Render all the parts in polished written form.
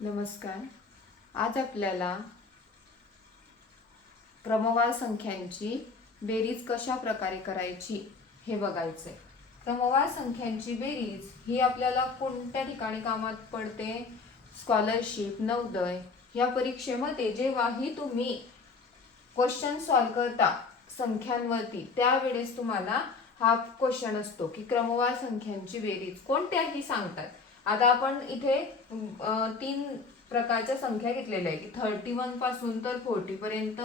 नमस्कार. आज आपल्याला क्रमवार संख्यांची बेरीज कशा प्रकारे करायची हे बघायचंय. क्रमवार संख्यांची बेरीज ही आपल्याला कोणत्या ठिकाणी कामात पडते? स्कॉलरशिप, नवोदय या परीक्षेमध्ये जेव्हाही तुम्ही क्वेश्चन सॉल्व करता संख्यांवरती, त्यावेळेस तुम्हाला हा क्वेश्चन असतो की क्रमवार संख्यांची बेरीज कोणत्याही सांगतात. आता आपण इथे 3 प्रकारच्या संख्या घेतलेल्या आहे की 31 पासून तर 40 पर्यंत,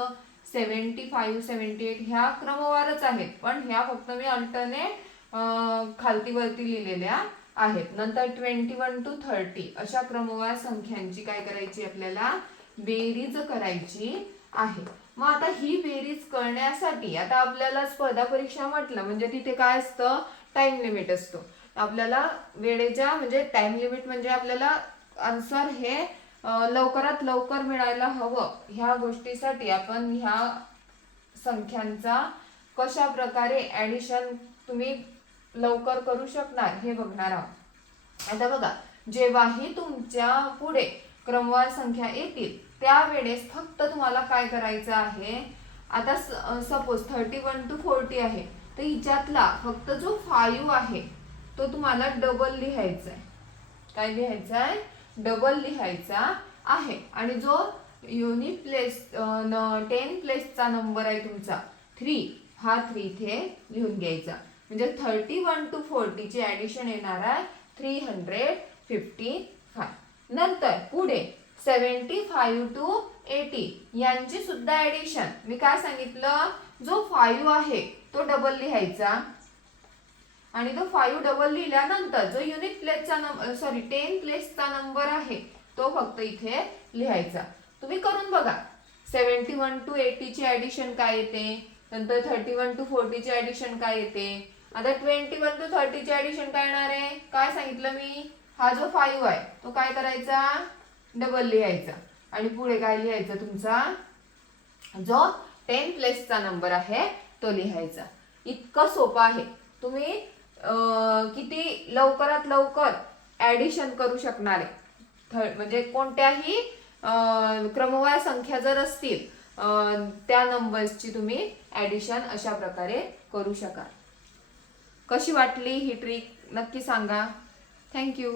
75, 78 ह्या क्रमवारच आहेत, पण ह्या फक्त मी अल्टरनेट खालती वरती लिहिलेल्या आहेत. नंतर 21 to 30 अशा क्रमवार संख्यांची काय करायची, आपल्याला बेरीज करायची आहे. मग आता ही बेरीज करण्यासाठी आता आपल्याला स्पर्धा परीक्षा म्हटलं म्हणजे तिथे काय असतं, टाइम लिमिट असतो. आपल्याला वेळेच्या म्हणजे टाइम लिमिट म्हणजे आपल्याला आन्सर हे लवकरात लवकर मिळायला हवं. ह्या गोष्टीसाठी आपण ह्या संख्यांचा कशा प्रकारे ऍडिशन तुम्ही लवकर करू शकणार हे बघणार आहोत. आता बघा, जेव्हाही तुमच्या पुढे क्रमवार संख्या येतील त्यावेळेस फक्त तुम्हाला काय करायचं आहे, आता सपोज 31 to 40 आहे, तर हिच्यातला फक्त जो 5 आहे तो तुम्हाला डबल लिहायचा आहे. काय लिहायचा आहे? डबल लिहायचा आहे. आणि जो युनिट प्लेस 10 प्लेसचा नंबर आहे तुमचा 3, हा 3 इथे लिहून घ्यायचा. म्हणजे 31 to 40 ची ऍडिशन येणार आहे 355. नंतर पुढे 75 to 80 यांची सुद्धा ऍडिशन मी काय सांगितलं, जो 5 आहे तो डबल लिहायचा आणि तो 5 डबल लिहिल्यानंतर जो युनिट प्लेसचा नंबर 10 प्लेसचा नंबर आहे तो फक्त इथे लिहायचा. तुम्ही करून बघा. 71 to 80 ची ऍडिशन काय येते, नंतर 31 to 40 ची ऍडिशन काय येते. आता 21 to 30 ची ऍडिशन काय येणार आहे, काय सांगितलं मी, हा जो 5 आहे तो काय करायचा, डबल लिहायचा आणि पुढे काय लिहायचं, तुमचा जो 10 प्लेसचा नंबर आहे तो लिहायचा. इतकं सोपं आहे. तुम्ही किती लवकरात लवकर ऍडिशन करू शकणार आहे. म्हणजे कोणत्याही क्रमवार संख्या जर असतील त्या नंबर्सची तुम्ही ऍडिशन अशा प्रकारे करू शकाल. कशी वाटली ही ट्रिक नक्की सांगा. थँक्यू.